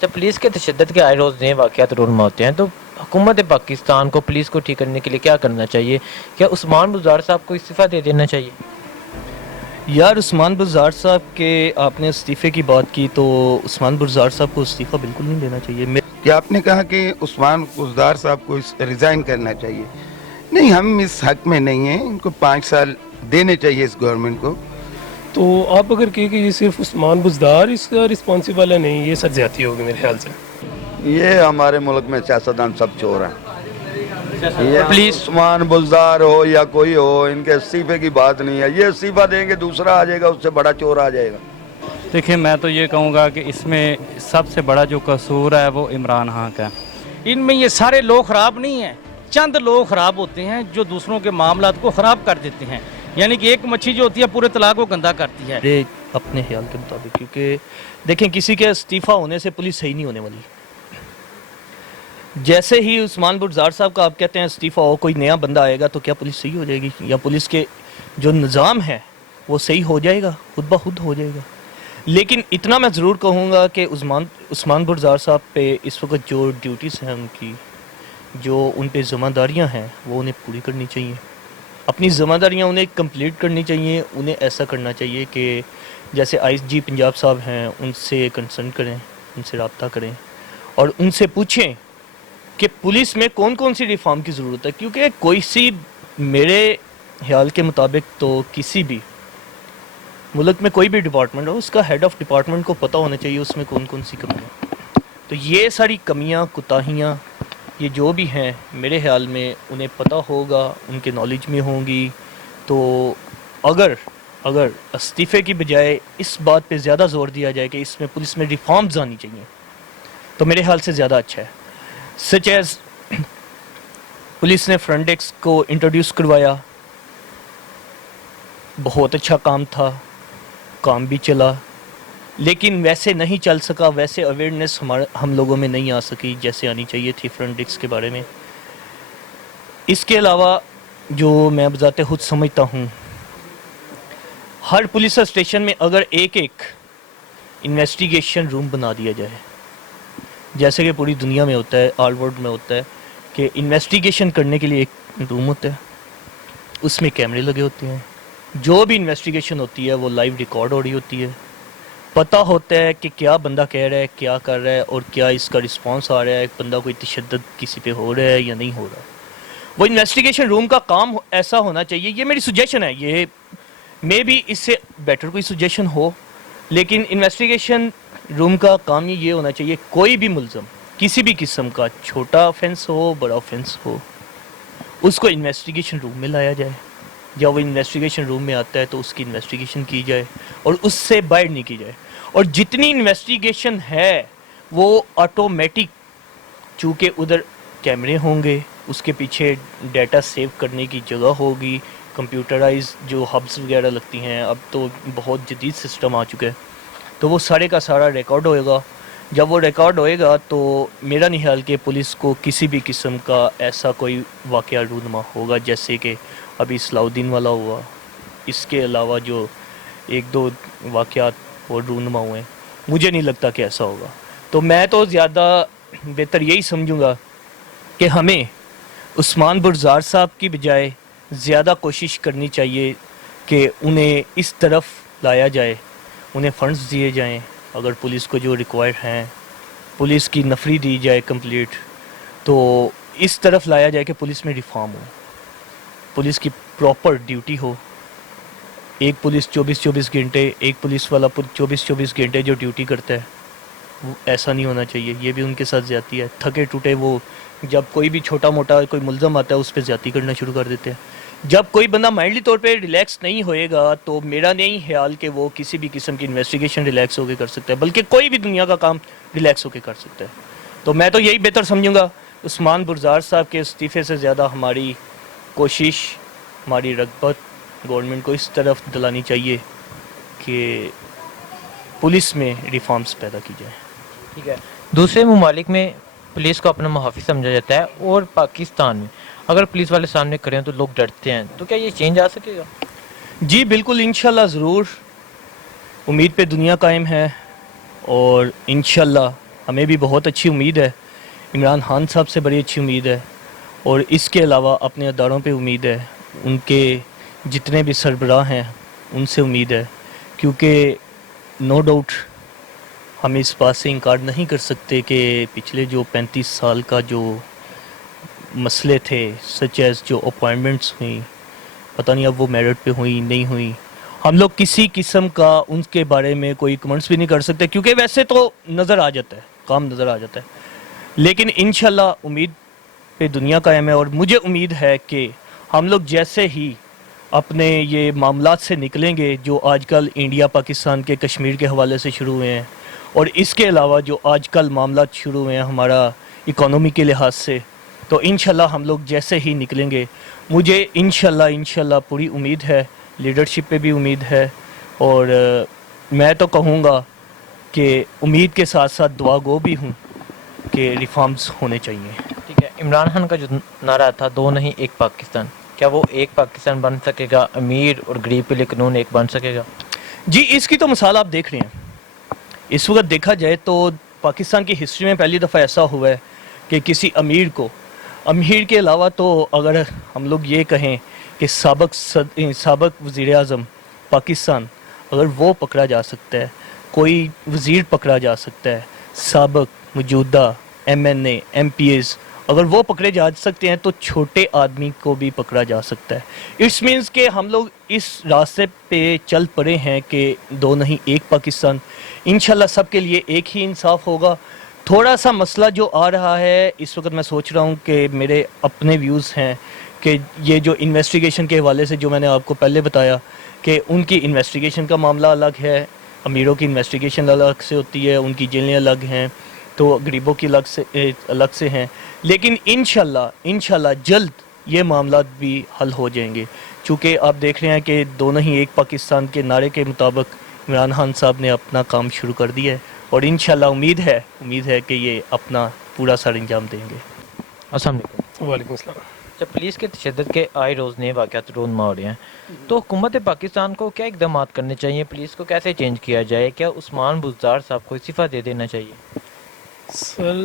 اچھا، پولیس کے تشدد کے آئے روز نئے واقعات رونما ہوتے ہیں، تو حکومت پاکستان کو پولیس کو ٹھیک کرنے کے لیے کیا کرنا چاہیے؟ کیا عثمان بزدار صاحب کو استعفیٰ دے دینا چاہیے؟ یار عثمان بزدار صاحب کے آپ نے استعفے کی بات کی، تو عثمان بزدار صاحب کو استعفیٰ بالکل نہیں دینا چاہیے. کہ آپ نے کہا کہ عثمان بزدار صاحب کو ریزائن کرنا چاہیے. نہیں، ہم اس حق میں نہیں ہیں. ان کو 5 سال دینے چاہیے اس گورنمنٹ کو. تو آپ اگر کہیں کہ یہ صرف عثمان بزدار اس کا رسپانسیبل ہے، نہیں، یہ سر زیادتی ہوگی میرے خیال سے. یہ ہمارے ملک میں سیاستدان سب چور ہیں. یہ پولیس عثمان بزدار ہو یا کوئی ہو، ان کے استعفے کی بات نہیں ہے. یہ استعفیٰ دیں گے، دوسرا آ جائے گا، اس سے بڑا چور آ جائے گا. دیکھیں، میں تو یہ کہوں گا کہ اس میں سب سے بڑا جو قصور ہے وہ عمران خان کا ہے. ان میں یہ سارے لوگ خراب نہیں ہیں، چند لوگ خراب ہوتے ہیں جو دوسروں کے معاملات کو خراب کر دیتے ہیں. یعنی کہ ایک مچھی جو ہوتی ہے پورے طلاق کو گندا کرتی ہے. میرے اپنے خیال کے مطابق، کیونکہ دیکھیں کسی کے استعفیٰ ہونے سے پولیس صحیح نہیں ہونے والی. جیسے ہی عثمان بزدار صاحب کا آپ کہتے ہیں استعفیٰ ہو، کوئی نیا بندہ آئے گا تو کیا پولیس صحیح ہو جائے گی؟ یا پولیس کے جو نظام ہے وہ صحیح ہو جائے گا؟ خود بخود ہو جائے گا. لیکن اتنا میں ضرور کہوں گا کہ عثمان بزدار صاحب پہ اس وقت جو ڈیوٹیز ہیں، ان کی جو ان پہ ذمہ داریاں ہیں، وہ انہیں پوری کرنی چاہیے. اپنی ذمہ داریاں انہیں کمپلیٹ کرنی چاہیے. انہیں ایسا کرنا چاہیے کہ جیسے آئی جی پنجاب صاحب ہیں، ان سے کنسرن کریں، ان سے رابطہ کریں اور ان سے پوچھیں کہ پولیس میں کون کون سی ریفارم کی ضرورت ہے. کیونکہ کوئی سی، میرے خیال کے مطابق تو کسی بھی ملک میں کوئی بھی ڈپارٹمنٹ ہو، اس کا ہیڈ آف ڈپارٹمنٹ کو پتہ ہونا چاہیے اس میں کون کون سی کمیاں. تو یہ ساری کمیاں، کوتاہیاں، یہ جو بھی ہیں، میرے خیال میں انہیں پتہ ہوگا، ان کے نالج میں ہوں گی. تو اگر استعفے کی بجائے اس بات پہ زیادہ زور دیا جائے کہ اس میں پولیس میں ریفارمز آنی چاہیے، تو میرے خیال سے زیادہ اچھا ہے. سچ ایز پولیس نے فرنٹ ڈیسک کو انٹروڈیوس کروایا، بہت اچھا کام تھا، کام بھی چلا، لیکن ویسے نہیں چل سکا، ویسے اویئرنیس ہم لوگوں میں نہیں آ سکی جیسے آنی چاہیے تھی فرنٹ ڈیسک کے بارے میں. اس کے علاوہ جو میں بذات خود سمجھتا ہوں، ہر پولیس اسٹیشن میں اگر ایک انویسٹیگیشن روم بنا دیا جائے، جیسے کہ پوری دنیا میں ہوتا ہے، آل ورلڈ میں ہوتا ہے کہ انویسٹیگیشن کرنے کے لیے ایک روم ہوتا ہے، اس میں کیمرے لگے ہوتے ہیں، جو بھی انویسٹیگیشن ہوتی ہے وہ لائیو ریکارڈ ہو رہی ہوتی ہے، پتہ ہوتا ہے کہ کیا بندہ کہہ رہا ہے، کیا کر رہا ہے، اور کیا اس کا رسپانس آ رہا ہے، بندہ کوئی تشدد کسی پہ ہو رہا ہے یا نہیں ہو رہا. وہ انویسٹیگیشن روم کا کام ایسا ہونا چاہیے، یہ میری سجیشن ہے، یہ مے بی اس سے بیٹر کوئی سجیشن ہو، لیکن انویسٹیگیشن روم کا کام یہ ہونا چاہیے کوئی بھی ملزم کسی بھی قسم کا، چھوٹا آفینس ہو بڑا آفینس ہو، اس کو انویسٹیگیشن روم میں لایا جائے. یا وہ انویسٹیگیشن روم میں آتا ہے تو اس کی انویسٹیگیشن کی جائے اور اس سے باہر نہیں کی جائے. اور جتنی انویسٹیگیشن ہے وہ آٹومیٹک، چونکہ ادھر کیمرے ہوں گے، اس کے پیچھے ڈیٹا سیو کرنے کی جگہ ہوگی، کمپیوٹرائز جو ہبس وغیرہ لگتی ہیں، اب تو بہت جدید سسٹم آ چکا ہے، تو وہ سارے کا سارا ریکارڈ ہوئے گا. جب وہ ریکارڈ ہوئے گا تو میرا نہیں خیال کہ پولیس کو کسی بھی قسم کا ایسا کوئی واقعہ رونما ہوگا جیسے کہ ابھی صلاح الدین والا ہوا. اس کے علاوہ جو ایک دو واقعات اور رونما ہوئے ہیں، مجھے نہیں لگتا کہ ایسا ہوگا. تو میں تو زیادہ بہتر یہی سمجھوں گا کہ ہمیں عثمان بزدار صاحب کی بجائے زیادہ کوشش کرنی چاہیے کہ انہیں اس طرف لایا جائے، انہیں فنڈز دیے جائیں، اگر پولیس کو جو ریکوائر ہیں، پولیس کی نفری دی جائے کمپلیٹ، تو اس طرف لایا جائے کہ پولیس میں ریفارم ہو، پولیس کی پراپر ڈیوٹی ہو. ایک پولیس 24 گھنٹے، ایک پولیس والا 24 گھنٹے جو ڈیوٹی کرتا ہے، وہ ایسا نہیں ہونا چاہیے. یہ بھی ان کے ساتھ زیادتی ہے. تھکے ٹوٹے وہ جب کوئی بھی چھوٹا موٹا کوئی ملزم آتا ہے اس پہ زیادتی کرنا شروع کر دیتے ہیں. جب کوئی بندہ مائنڈلی طور پہ ریلیکس نہیں ہوئے گا تو میرا نہیں خیال کہ وہ کسی بھی قسم کی انویسٹیگیشن ریلیکس ہو کے کر سکتا ہے، بلکہ کوئی بھی دنیا کا کام ریلیکس ہو کے کر سکتا ہے. تو میں تو یہی بہتر سمجھوں گا، عثمان بزدار صاحب کے استعفے سے زیادہ ہماری کوشش، ہماری رغبت گورنمنٹ کو اس طرف دلانی چاہیے کہ پولیس میں ریفارمز پیدا کی جائیں. ٹھیک ہے. دوسرے ممالک میں پولیس کو اپنا محافظ سمجھا جاتا ہے، اور پاکستان میں اگر پولیس والے سامنے کھڑے ہیں تو لوگ ڈرتے ہیں، تو کیا یہ چینج آ سکے گا؟ جی بالکل، انشاءاللہ ضرور. امید پہ دنیا قائم ہے اور انشاءاللہ ہمیں بھی بہت اچھی امید ہے، عمران خان صاحب سے بڑی اچھی امید ہے، اور اس کے علاوہ اپنے اداروں پہ امید ہے، ان کے جتنے بھی سربراہ ہیں ان سے امید ہے، کیونکہ نو ڈاؤٹ ہم اس بات سے انکار نہیں کر سکتے کہ پچھلے جو 35 سال کا جو مسئلے تھے، سچ ایز جو اپوائنٹمنٹس ہوئیں، پتہ نہیں اب وہ میرٹ پہ ہوئیں نہیں ہوئیں، ہم لوگ کسی قسم کا ان کے بارے میں کوئی کمنٹس بھی نہیں کر سکتے، کیونکہ ویسے تو نظر آ جاتا ہے، کام نظر آ جاتا ہے، لیکن انشاءاللہ امید پہ دنیا قائم ہے، اور مجھے امید ہے کہ ہم لوگ جیسے ہی اپنے یہ معاملات سے نکلیں گے جو آج کل انڈیا پاکستان کے کشمیر کے حوالے سے شروع ہوئے ہیں، اور اس کے علاوہ جو آج کل معاملات شروع ہوئے ہیں ہمارا اکانومی کے لحاظ سے، تو انشاءاللہ ہم لوگ جیسے ہی نکلیں گے، مجھے انشاءاللہ پوری امید ہے، لیڈرشپ پہ بھی امید ہے، اور میں تو کہوں گا کہ امید کے ساتھ ساتھ دعا گو بھی ہوں کہ ریفارمز ہونے چاہیے۔ ٹھیک ہے، عمران خان کا جو نعرہ تھا دو نہیں ایک پاکستان، کیا وہ ایک پاکستان بن سکے گا؟ امیر اور غریب کے لیے قانون ایک بن سکے گا؟ جی اس کی تو مثال آپ دیکھ رہے ہیں، اس وقت دیکھا جائے تو پاکستان کی ہسٹری میں پہلی دفعہ ایسا ہوا ہے کہ کسی امیر کے علاوہ تو اگر ہم لوگ یہ کہیں کہ سابق وزیر اعظم پاکستان اگر وہ پکڑا جا سکتا ہے، کوئی وزیر پکڑا جا سکتا ہے، سابق موجودہ MNA MPs اگر وہ پکڑے جا سکتے ہیں تو چھوٹے آدمی کو بھی پکڑا جا سکتا ہے۔ اٹس مینس کہ ہم لوگ اس راستے پہ چل پڑے ہیں کہ دو نہیں ایک پاکستان، انشاءاللہ سب کے لیے ایک ہی انصاف ہوگا۔ تھوڑا سا مسئلہ جو آ رہا ہے اس وقت، میں سوچ رہا ہوں کہ میرے اپنے ویوز ہیں کہ یہ جو انویسٹیگیشن کے حوالے سے جو میں نے آپ کو پہلے بتایا کہ ان کی انویسٹیگیشن کا معاملہ الگ ہے، امیروں کی انویسٹیگیشن الگ سے ہوتی ہے، ان کی جیلیں الگ ہیں، تو غریبوں کی الگ سے ہیں، لیکن انشاءاللہ جلد یہ معاملات بھی حل ہو جائیں گے، چونکہ آپ دیکھ رہے ہیں کہ دو نہیں ایک پاکستان کے نعرے کے مطابق عمران خان صاحب نے اپنا کام شروع کر دیا ہے، اور انشاءاللہ امید ہے کہ یہ اپنا پورا سر انجام دیں گے۔ السلام علیکم۔ وعلیکم السلام۔ جب پولیس کے تشدد کے آئے روز نئے واقعات رونما ہو رہے ہیں، تو حکومت پاکستان کو کیا اقدامات کرنے چاہیے؟ پولیس کو کیسے چینج کیا جائے؟ کیا عثمان بزدار صاحب کو استعفیٰ دے دینا چاہیے؟ سر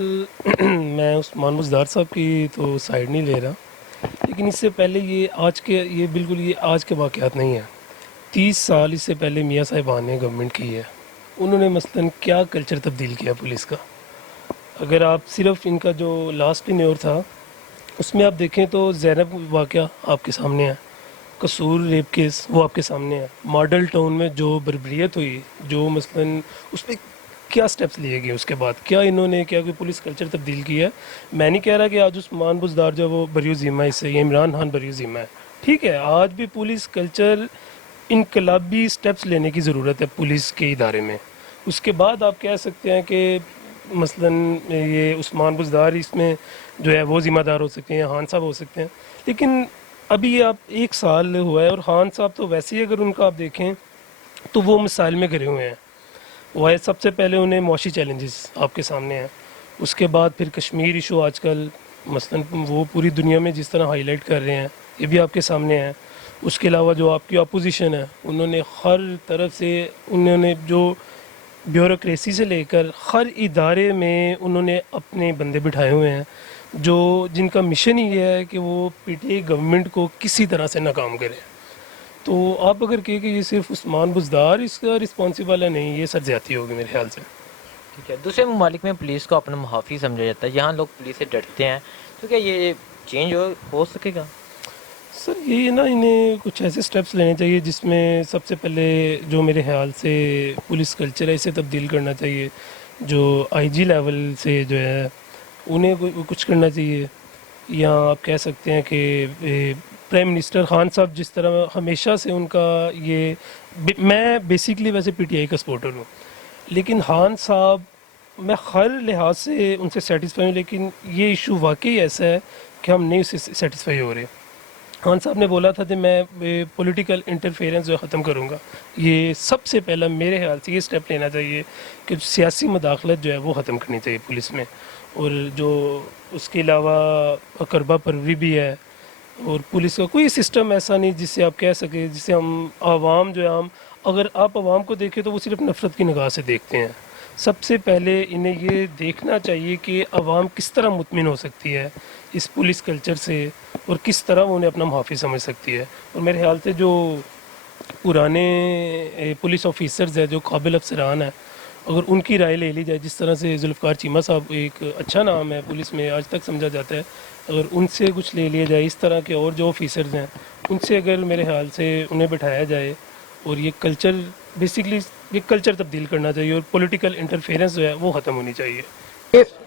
میں عثمان بزدار صاحب کی تو سائڈ نہیں لے رہا، لیکن اس سے پہلے یہ بالکل آج کے واقعات نہیں ہیں۔ 30 سال اس سے پہلے میاں صاحبان نے گورنمنٹ کی ہے، انہوں نے مثلاً کیا کلچر تبدیل کیا پولیس کا؟ اگر آپ صرف ان کا جو لاسٹ ٹینیور تھا اس میں آپ دیکھیں تو زینب واقعہ آپ کے سامنے ہے، قصور ریپ کیس وہ آپ کے سامنے ہے، ماڈل ٹاؤن میں جو بربریت ہوئی، جو مثلاً اس پہ کیا سٹیپس لیے گئے، اس کے بعد کیا انہوں نے کوئی پولیس کلچر تبدیل کیا ہے؟ میں نہیں کہہ رہا کہ آج عثمان بزدار جو وہ بری ذمہ ہے، اس سے یہ عمران خان بری ذمہ ہے، ٹھیک ہے، آج بھی پولیس کلچر انقلابی سٹیپس لینے کی ضرورت ہے پولیس کے ادارے میں۔ اس کے بعد آپ کہہ سکتے ہیں کہ مثلاً یہ عثمان بزدار اس میں جو ہے وہ ذمہ دار ہو سکتے ہیں، خان صاحب ہو سکتے ہیں، لیکن ابھی یہ آپ 1 سال ہوا ہے، اور خان صاحب تو ویسے ہی اگر ان کا آپ دیکھیں تو وہ مسائل میں گھرے ہوئے ہیں۔ وہ ہے سب سے پہلے انہیں معاشی چیلنجز آپ کے سامنے ہیں، اس کے بعد پھر کشمیر ایشو آج کل مثلاً وہ پوری دنیا میں جس طرح ہائی لائٹ کر رہے ہیں، یہ بھی آپ کے سامنے ہے۔ اس کے علاوہ جو آپ کی اپوزیشن ہے، انہوں نے ہر طرف سے انہوں نے جو بیوروکریسی سے لے کر ہر ادارے میں انہوں نے اپنے بندے بٹھائے ہوئے ہیں، جن کا مشن ہی یہ ہے کہ وہ پی ٹی آئی گورنمنٹ کو کسی طرح سے ناکام کرے۔ تو آپ اگر کہیں کہ یہ صرف عثمان بزدار اس کا رسپانسیبل ہے، نہیں، یہ سر زیادتی ہوگی میرے خیال سے۔ ٹھیک ہے، دوسرے ممالک میں پولیس کو اپنا محافظ سمجھا جاتا ہے، یہاں لوگ پولیس سے ڈرتے ہیں، تو کیا یہ چینج ہو سکے گا؟ سر یہ نا انہیں کچھ ایسے سٹیپس لینے چاہیے جس میں سب سے پہلے جو میرے خیال سے پولیس کلچر ہے اسے تبدیل کرنا چاہیے، جو آئی جی لیول سے جو ہے انہیں کچھ کرنا چاہیے، یا آپ کہہ سکتے ہیں کہ پرائم منسٹر خان صاحب جس طرح ہمیشہ سے ان کا یہ میں بیسیکلی ویسے پی ٹی آئی کا سپورٹر ہوں، لیکن خان صاحب میں ہر لحاظ سے ان سے سیٹسفائی ہوں، لیکن یہ ایشو واقعی ایسا ہے کہ ہم نہیں اس سے سیٹسفائی ہو رہے۔ خان صاحب نے بولا تھا کہ میں پولیٹیکل انٹرفیئرنس جو ختم کروں گا، یہ سب سے پہلا میرے خیال سے یہ سٹیپ لینا چاہیے کہ سیاسی مداخلت جو ہے وہ ختم کرنی چاہیے پولیس میں، اور جو اس کے علاوہ اقربا پروری بھی ہے، اور پولیس کا کوئی سسٹم ایسا نہیں جس سے آپ کہہ سکیں، جس سے ہم عوام جو ہے اگر آپ عوام کو دیکھیں تو وہ صرف نفرت کی نگاہ سے دیکھتے ہیں، سب سے پہلے انہیں یہ دیکھنا چاہیے کہ عوام کس طرح مطمئن ہو سکتی ہے اس پولیس کلچر سے اور کس طرح وہ انہیں اپنا محافظ سمجھ سکتی ہے. اور میرے خیال سے جو پرانے پولیس آفیسرز ہیں جو قابل افسران ہیں اگر ان کی رائے لے لی جائے, جس طرح سے ذوالفقار چیمہ صاحب ایک اچھا نام ہے پولیس میں آج تک سمجھا جاتا ہے, اگر ان سے کچھ لے لیا جائے, اس طرح کے اور جو آفیسرز ہیں ان سے اگر میرے خیال سے انہیں بٹھایا جائے اور یہ کلچر بیسکلی یہ کلچر تبدیل کرنا چاہیے اور پولیٹیکل انٹرفیرنس جو ہے وہ ختم ہونی چاہیے.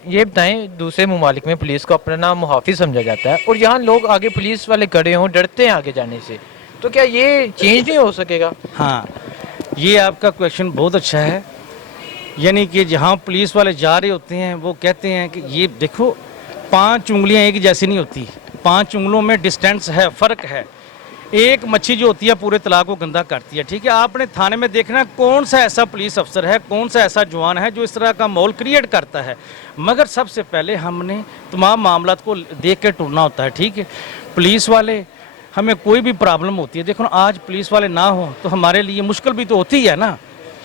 یہ بتائیں, دوسرے ممالک میں پولیس کو اپنا نام محافظ سمجھا جاتا ہے اور یہاں لوگ آگے پولیس والے کھڑے ہوں, ڈرتے ہیں آگے جانے سے, تو کیا یہ چینج نہیں ہو سکے گا؟ ہاں, یہ آپ کا کویشچن بہت اچھا ہے. یعنی کہ جہاں پولیس والے جا رہے ہوتے ہیں وہ کہتے ہیں کہ یہ دیکھو 5 انگلیاں ایک جیسی نہیں ہوتی, 5 انگلوں میں ڈسٹینس ہے, فرق ہے. ایک مچھی جو ہوتی ہے پورے تالاب کو گندا کرتی ہے. ٹھیک ہے, آپ نے تھانے میں دیکھنا کون سا ایسا پولیس افسر ہے, کون سا ایسا جوان ہے جو اس طرح کا ماحول کریٹ کرتا ہے. مگر سب سے پہلے ہم نے تمام معاملات کو دیکھ کے ٹورنا ہوتا ہے. ٹھیک ہے, پولیس والے ہمیں کوئی بھی پرابلم ہوتی ہے, دیکھو آج پولیس والے نہ ہوں تو ہمارے لیے مشکل بھی تو ہوتی ہے نا,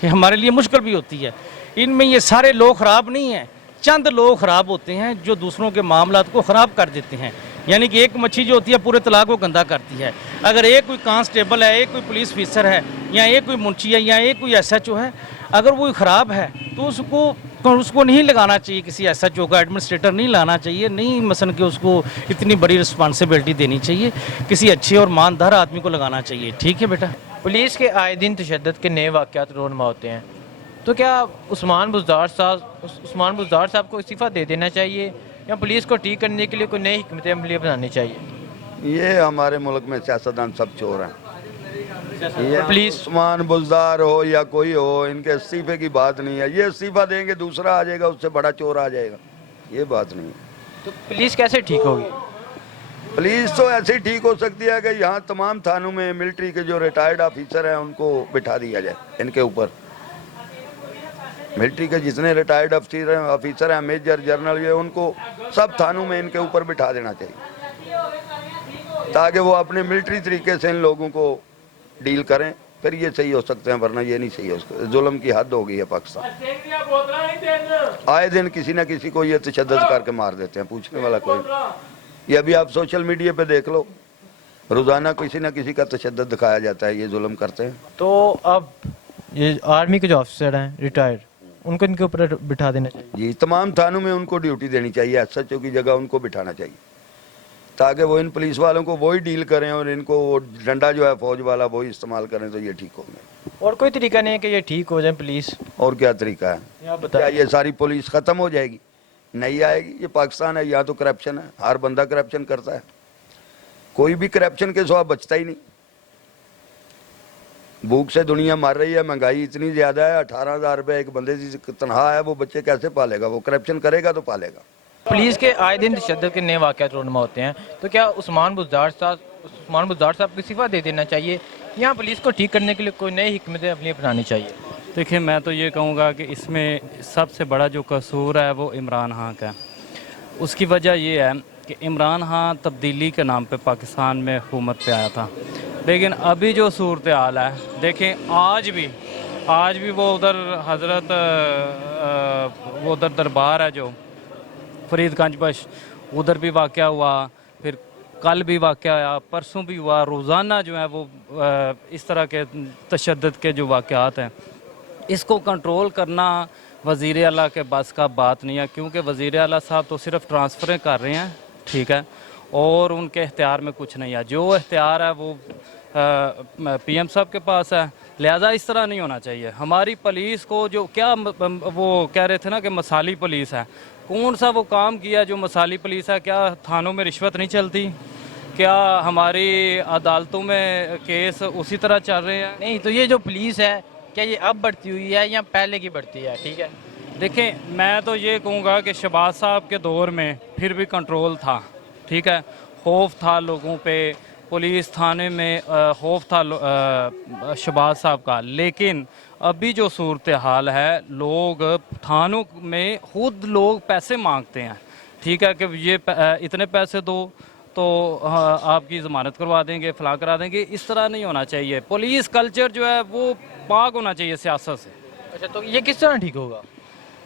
ہمارے لیے مشکل بھی ہوتی ہے. ان میں یہ سارے لوگ خراب نہیں ہیں, چند لوگ خراب ہوتے ہیں جو دوسروں کے معاملات کو خراب کر دیتے ہیں. یعنی کہ ایک مچھی جو ہوتی ہے پورے تالاب کو گندا کرتی ہے. اگر ایک کوئی کانسٹیبل ہے, ایک کوئی پولیس افیسر ہے, یا ایک کوئی منشی ہے, یا ایک کوئی ایس ایچ او ہے, اگر وہ خراب ہے تو اس کو نہیں لگانا چاہیے, کسی ایس ایچ او کا ایڈمنسٹریٹر نہیں لانا چاہیے, نہیں مثلا کہ اس کو اتنی بڑی رسپانسبلٹی دینی چاہیے, کسی اچھے اور ماندار آدمی کو لگانا چاہیے. ٹھیک ہے بیٹا. پولیس کے آئے دن تشدد کے نئے واقعات رونما ہوتے ہیں, تو کیا عثمان بزدار صاحب کو استعفیٰ دے دینا چاہیے یا پولیس کو ٹھیک کرنے کے لیے کوئی نئی حکمت عملی بنانی چاہیے؟ یہ ہمارے ملک میں سیاستدان سب چور ہیں. یہ پولیس عثمان بزدار ہو یا کوئی ہو, ان کے استعفے کی بات نہیں ہے. یہ استعفیٰ دیں گے دوسرا آ جائے گا, اس سے بڑا چور آ جائے گا, یہ بات نہیں ہے. تو پولیس کیسے ٹھیک ہوگی؟ پولیس تو ایسے ہی ٹھیک ہو سکتی ہے کہ یہاں تمام تھانوں میں ملٹری کے جو ریٹائرڈ آفیسر ہیں ان کو بٹھا دیا جائے. ان کے اوپر ملٹری کے جتنے ریٹائرڈ آفیسر ہیں, میجر جنرل, یہ ان کو سب تھانوں میں ان کے اوپر بٹھا دینا چاہیے تاکہ وہ اپنے ملٹری طریقے سے ان لوگوں کو ڈیل کریں. پھر یہ صحیح ہو سکتے ہیں, ورنہ یہ نہیں صحیح ہو سکتے. ظلم کی حد ہو گئی ہے پاکستان. آئے دن کسی نہ کسی کو یہ تشدد کر کے مار دیتے ہیں, پوچھنے والا کوئی. یہ ابھی آپ سوشل میڈیا پہ دیکھ لو, روزانہ کسی نہ کسی کا تشدد دکھایا جاتا ہے, یہ ظلم کرتے ہیں. تو اب یہ آرمی کے جو آفیسر ہیں ریٹائرڈ, ان کو ان کے اوپر بٹھا دینا چاہیے. جی, تمام تھانوں میں ان کو ڈیوٹی دینی چاہیے, ایس ایچ او کی جگہ ان کو بٹھانا چاہیے تاکہ وہ ان پولیس والوں کو وہی ڈیل کریں اور ان کو وہ ڈنڈا جو ہے فوج والا وہی استعمال کریں, تو یہ ٹھیک ہو گئے. اور کوئی طریقہ نہیں ہے کہ یہ ٹھیک ہو جائے پولیس؟ اور کیا طریقہ ہے؟ آپ کیا بتائیں. یہ ساری پولیس ختم ہو جائے گی؟ نہیں آئے گی. یہ پاکستان ہے, یہاں تو کرپشن ہے, ہر بندہ کرپشن کرتا ہے, کوئی بھی کرپشن کے سوا بچتا ہی نہیں. بھوک سے دنیا مر رہی ہے, مہنگائی اتنی زیادہ ہے, 18,000 روپے ایک بندے کی تنخواہ ہے, وہ بچے کیسے پالے گا؟ وہ کرپشن کرے گا تو پالے گا. پولیس کے آئے دن تشدد کے نئے واقعات رونما ہوتے ہیں, تو کیا عثمان بزدار صاحب کو استعفیٰ دے دینا چاہیے یا پولیس کو ٹھیک کرنے کے لیے کوئی نئی حکمت عملی اپنانی چاہیے؟ دیکھیں, میں تو یہ کہوں گا کہ اس میں سب سے بڑا جو قصور ہے وہ عمران خان کا ہے. اس کی وجہ یہ ہے کہ عمران خان تبدیلی کے نام پہ پاکستان میں حکومت پہ آیا تھا, لیکن ابھی جو صورتحال ہے دیکھیں, آج بھی وہ ادھر حضرت وہ ادھر دربار ہے جو فرید گنج بخش, ادھر بھی واقعہ ہوا, پھر کل بھی واقعہ ہوا, پرسوں بھی ہوا. روزانہ جو ہے وہ اس طرح کے تشدد کے جو واقعات ہیں, اس کو کنٹرول کرنا وزیر اعلیٰ کے بس کا بات نہیں ہے, کیونکہ وزیر اعلیٰ صاحب تو صرف ٹرانسفریں کر رہے ہیں. ٹھیک ہے, اور ان کے اختیار میں کچھ نہیں ہے. جو اختیار ہے وہ پی ایم صاحب کے پاس ہے, لہذا اس طرح نہیں ہونا چاہیے. ہماری پولیس کو جو کیا وہ کہہ رہے تھے نا کہ مثالی پولیس ہے, کون سا وہ کام کیا جو مثالی پولیس ہے؟ کیا تھانوں میں رشوت نہیں چلتی؟ کیا ہماری عدالتوں میں کیس اسی طرح چل رہے ہیں؟ نہیں, تو یہ جو پولیس ہے کیا یہ اب بڑھتی ہوئی ہے یا پہلے کی بڑھتی ہے؟ ٹھیک ہے, دیکھیں, میں تو یہ کہوں گا کہ شہباز صاحب کے دور میں پھر بھی کنٹرول تھا. ٹھیک ہے, خوف تھا لوگوں پہ, پولیس تھانے میں خوف تھا شہباز صاحب کا. لیکن ابھی جو صورتحال ہے, لوگ تھانوں میں خود لوگ پیسے مانگتے ہیں. ٹھیک ہے, کہ یہ اتنے پیسے دو تو آپ کی ضمانت کروا دیں گے, فلاں کرا دیں گے. اس طرح نہیں ہونا چاہیے. پولیس کلچر جو ہے وہ پاک ہونا چاہیے سیاست سے. اچھا, تو یہ کس طرح ٹھیک ہوگا؟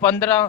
15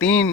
3